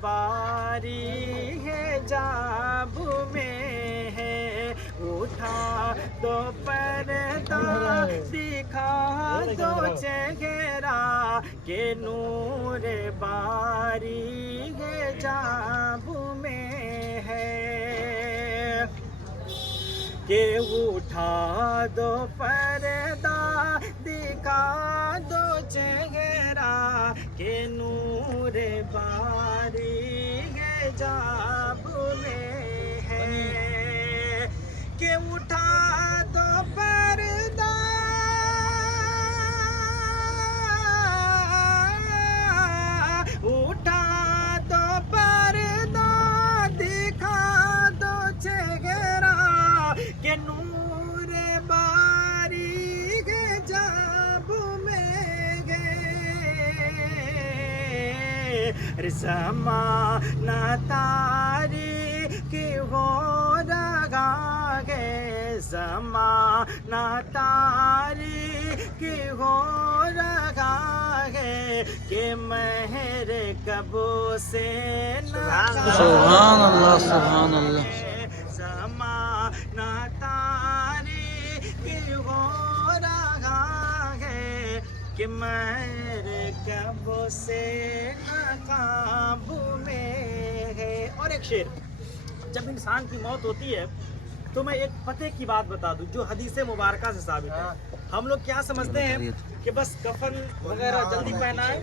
बारी है जाब में है, उठा दो पर्दा दिखा दो चेहरा के नूर बारी है जाब में है, के उठा दो पर्दा दिखा दो चेहरा के नूर बारी है जाब में है, के उठा दो पर्दा उठा दो पर्दा दिखा दो चेहरा के नूर बारी के जाब में गे, ज़माना तारीख हो रहा है, ज़माना तारीख हो रहा है कि मेहर कब से सुभान अल्लाह सुभान अल्लाह। ज़माना तारीख हो रहा है कि मेरे कब से काबू में है। और एक शेर, जब इंसान की मौत होती है तो मैं एक फतेह की बात बता दूं जो हदीस मुबारका से साबित है। हम लोग क्या समझते हैं कि बस कफन वगैरह जल्दी पहनाएं,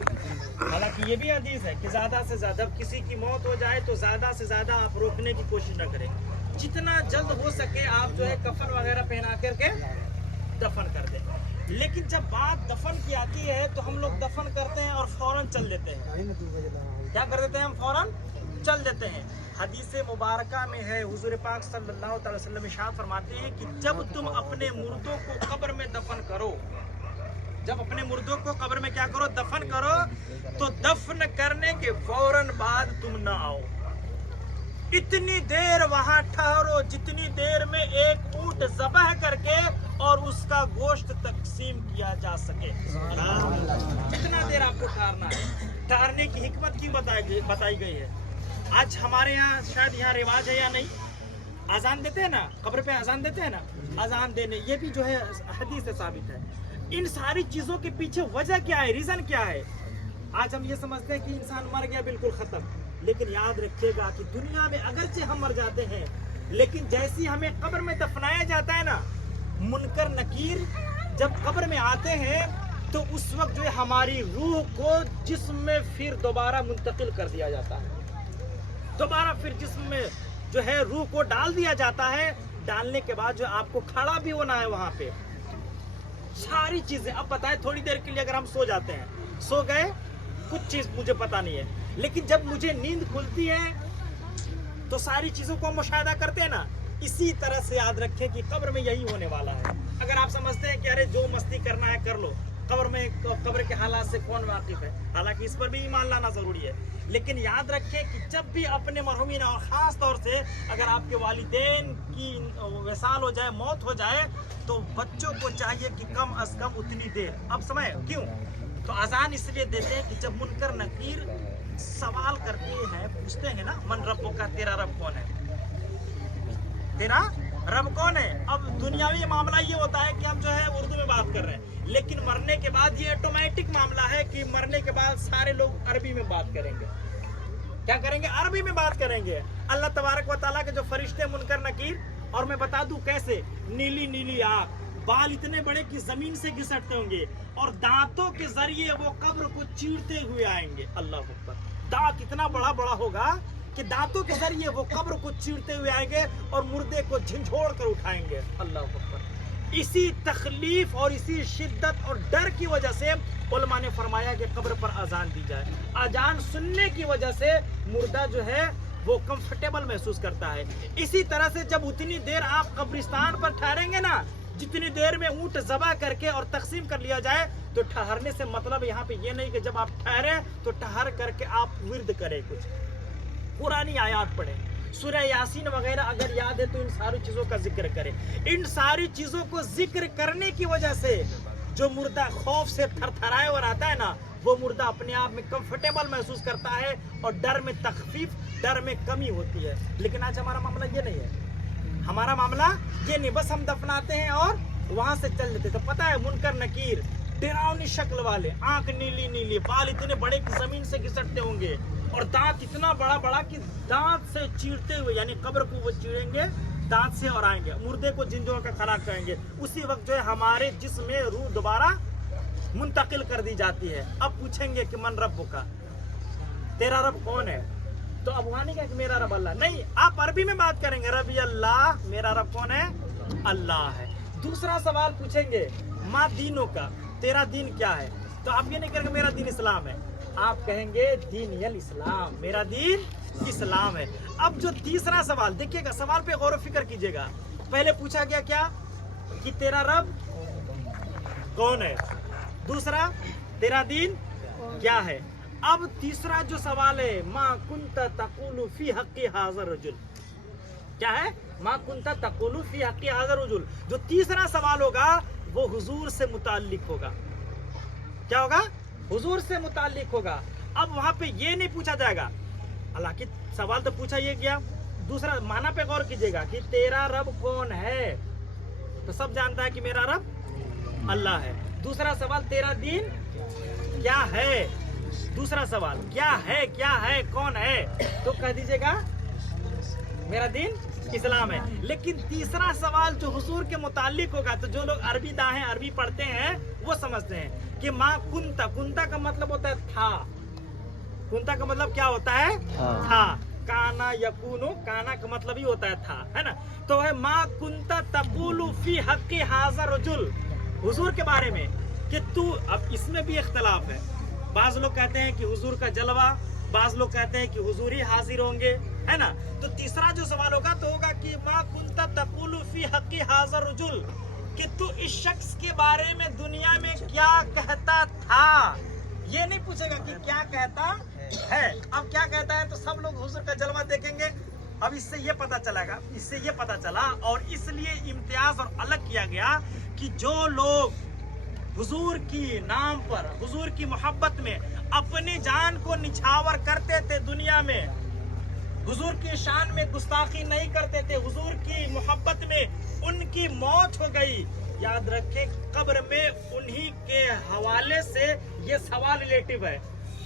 हालांकि ये भी हदीस है कि ज़्यादा से ज़्यादा जब किसी की मौत हो जाए तो ज़्यादा से ज़्यादा आप रोकने की कोशिश न करें, जितना जल्द हो सके आप जो है कफन वगैरह पहना करके दफन कर दें। लेकिन जब बात दफन की आती है तो हम लोग दफन करते हैं और फौरन चल देते हैं। क्या कर देते हैं हम? फौरन चल देते हैं। हदीस मुबारका में है, हुजूर पाक सल्लल्लाहु अलैहि वसल्लम इरशाद फरमाते हैं कि जब तुम अपने मुर्दों को कब्र में दफन करो, जब अपने मुर्दों को कब्र में क्या करो? दफन करो, तो दफन करने के फौरन बाद तुम न आओ, इतनी देर वहां ठहरो जितनी देर में एक ऊंट ज़बह करके और उसका गोश्त तकसीम किया जा सके। इतना देर आपको ठहरना है। ठहरने की हिकमत क्यों बताई गई है? आज हमारे यहाँ शायद यहाँ रिवाज है या नहीं, अजान देते हैं ना, कब्र पे अजान देते हैं ना, अजान देने ये भी जो है हदीस से साबित है। इन सारी चीज़ों के पीछे वजह क्या है, रीज़न क्या है? आज हम ये समझते हैं कि इंसान मर गया बिल्कुल ख़त्म, लेकिन याद रखिएगा कि दुनिया में अगरचे हम मर जाते हैं, लेकिन जैसी हमें कब्र में दफनाया जाता है ना, मुनकर नकीर जब कब्र में आते हैं तो उस वक्त जो है हमारी रूह को जिस्म में फिर दोबारा मुंतकिल कर दिया जाता है, दोबारा फिर जिस्म में जो है रूह को डाल दिया जाता है। डालने के बाद जो आपको खड़ा भी होना है वहां पे, सारी चीजें। अब बताएं, थोड़ी देर के लिए अगर हम सो जाते हैं, सो गए, कुछ चीज मुझे पता नहीं है, लेकिन जब मुझे नींद खुलती है तो सारी चीजों को हम मुशाहिदा करते हैं ना। इसी तरह से याद रखें कि कब्र में यही होने वाला है। अगर आप समझते हैं कि अरे जो मस्ती करना है कर लो, कब्र में कब्र के हालात से कौन वाकिफ है, हालांकि इस पर भी ईमान लाना जरूरी है, लेकिन याद रखें कि जब भी अपने मरहुमीन और ख़ास तौर से अगर आपके वालिदैन की वसाल हो जाए, मौत हो जाए, तो बच्चों को चाहिए कि कम अज़ कम उतनी देर। अब समय क्यों? तो अजान इसलिए देते हैं कि जब मुनकर नकीर सवाल करते हैं, पूछते हैं ना, मन रब्बो का, तेरा रब कौन है, तेरा रब कौन है। अब दुनियावी मामला ये होता है कि हम जो है उर्दू में बात कर रहे हैं, लेकिन मरने के बाद ये ऑटोमेटिक मामला है कि मरने के बाद सारे लोग अरबी में बात करेंगे। क्या करेंगे? अरबी में बात करेंगे। अल्लाह तबारक व तआला के जो फरिश्ते मुनकर नकीर, और मैं बता दूं कैसे, नीली नीली आँख, बाल इतने बड़े कि जमीन से घिसटते होंगे, और दांतों के जरिए वो कब्र को चीरते हुए आएंगे। अल्लाह अकबर। दांत इतना बड़ा बड़ा होगा कि दांतों के जरिए वो कब्र को चीरते हुए आएंगे और मुर्दे को झंझोड़ कर उठाएंगे। अल्लाह अकबर। इसी तकलीफ और इसी शिद्दत और डर की वजह से उलमा ने फरमाया कि कब्र पर अजान दी जाए। अजान सुनने की वजह से मुर्दा जो है वो कंफर्टेबल महसूस करता है। इसी तरह से जब उतनी देर आप कब्रिस्तान पर ठहरेंगे ना, जितनी देर में ऊंट ज़बह करके और तकसीम कर लिया जाए, तो ठहरने से मतलब यहाँ पे ये नहीं कि जब आप ठहरे तो ठहर करके आप विर्द करें, कुछ पुरानी आयात पढ़े, सूरह यासीन वगैरह अगर याद है तो इन सारी चीज़ों का जिक्र करें। इन सारी चीज़ों को जिक्र करने की वजह से जो मुर्दा खौफ से थरथराए और आता है ना, وہ مردہ اپنے آپ میں کمفرٹیبل محسوس کرتا ہے اور ڈر میں تخفیف، ڈر میں کمی ہوتی ہے. لیکن آج ہمارا معاملہ یہ نہیں ہے. ہمارا معاملہ یہ نہیں، بس ہم دفناتے ہیں اور وہاں سے چل لیتے. تو پتہ ہے منکر نکیر، ڈراؤنی شکل والے، آنکھ نیلی نیلی، بال اتنے بڑے کہ زمین سے گھسٹتے ہوں گے، اور دانت اتنا بڑا بڑا کہ دانت سے چیرتے ہوئے، یعنی قبر کو وہ چیریں گے دانت سے اور آئیں گے، مردے کو زندوں کا کھڑا کریں گے. اسی وقت جو ہے ہمارے جسم میں روح دوبارہ منتقل کر دی جاتی ہے. اب پوچھیں گے کہ من رب کا، تیرا رب کون ہے؟ تو اب وہاں نہیں کہا کہ میرا رب اللہ، نہیں، آپ عربی میں بات کریں گے، ربی اللہ، میرا رب کون ہے؟ اللہ ہے. دوسرا سوال پوچھیں گے ما دینوں کا، تیرا دین کیا ہے؟ تو آپ یہ نہیں کہیں گے میرا دین اسلام ہے، آپ کہیں گے دین الاسلام، میرا دین اسلام ہے. اب جو تیسرا سوال دیکھیے گا، سوال پہ غور و فکر کیجیے گا. پہلے پوچھا گیا کیا کہ تیرا رب کون ہے، دوسرا تیرا دین کیا ہے. اب تیسرا جو سوال ہے ما کنت تقول فی حق ھذا الرجل، کیا ہے؟ ما کنت تقول فی حق ھذا الرجل. جو تیسرا سوال ہوگا وہ حضور سے متعلق ہوگا. کیا ہوگا؟ حضور سے متعلق ہوگا. اب وہاں پہ یہ نہیں پوچھا جائے گا، اللہ کی سوال تو پوچھا یہ گیا، دوسرا معنی پہ غور کیجیے گا کہ تیرا رب کون ہے، تو سب جانتا ہے کہ میرا رب اللہ ہے. دوسرا سوال تیرا دین کیا ہے، دوسرا سوال کیا ہے کون ہے، تو کہہ دیجیے گا میرا دین اسلام ہے. لیکن تیسرا سوال جو حضور کے متعلق ہوگا، تو جو لوگ عربی داں ہیں، عربی پڑھتے ہیں، وہ سمجھتے ہیں کہ ما کنتا، کنتا کا مطلب ہوتا ہے تھا، کنتا کا مطلب کیا ہوتا ہے؟ تھا. کانا یکونو، کانا کا مطلب ہی ہوتا ہے تھا، ہے نا. تو ہے ما کنتا تقول فی حق ھذا الرجل، حضور کے بارے میں کہ تو، اب اس میں بھی اختلاف ہے. بعض لوگ کہتے ہیں کہ حضور کا جلوہ، بعض لوگ کہتے ہیں کہ حضور ہی حاضر ہوں گے، ہے نا. تو تیسرا جو سوال ہوگا تو ہوگا کہ ما کنت تقول فی حق ھذا الرجل، کہ تو اس شخص کے بارے میں دنیا میں کیا کہتا تھا. یہ نہیں پوچھے گا کہ کیا کہتا ہے. اب کیا کہتا ہے تو سب لوگ حضور کا جلوہ دیکھیں گے. اب اس سے یہ پتا چلا گا، اس سے یہ پتا چلا، اور اس لیے امتیاز اور الگ کیا گیا کہ جو لوگ حضور کی نام پر، حضور کی محبت میں اپنی جان کو نچھاور کرتے تھے دنیا میں، حضور کی شان میں گستاخی نہیں کرتے تھے، حضور کی محبت میں ان کی موت ہو گئی، یاد رکھیں قبر میں انہی کے حوالے سے یہ سوال ریلیٹیو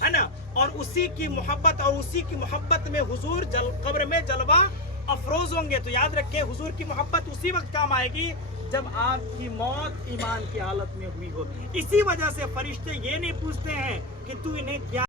ہے نا. اور اسی کی محبت، اور اسی کی محبت میں حضور قبر میں جلوہ افروز ہوں گے. تو یاد رکھیں حضور کی محبت اسی وقت کام آئے گی جب آپ کی موت ایمان کی حالت میں ہوئی ہو. اسی وجہ سے فرشتے یہ نہیں پوچھتے ہیں کہ تو انہیں کیا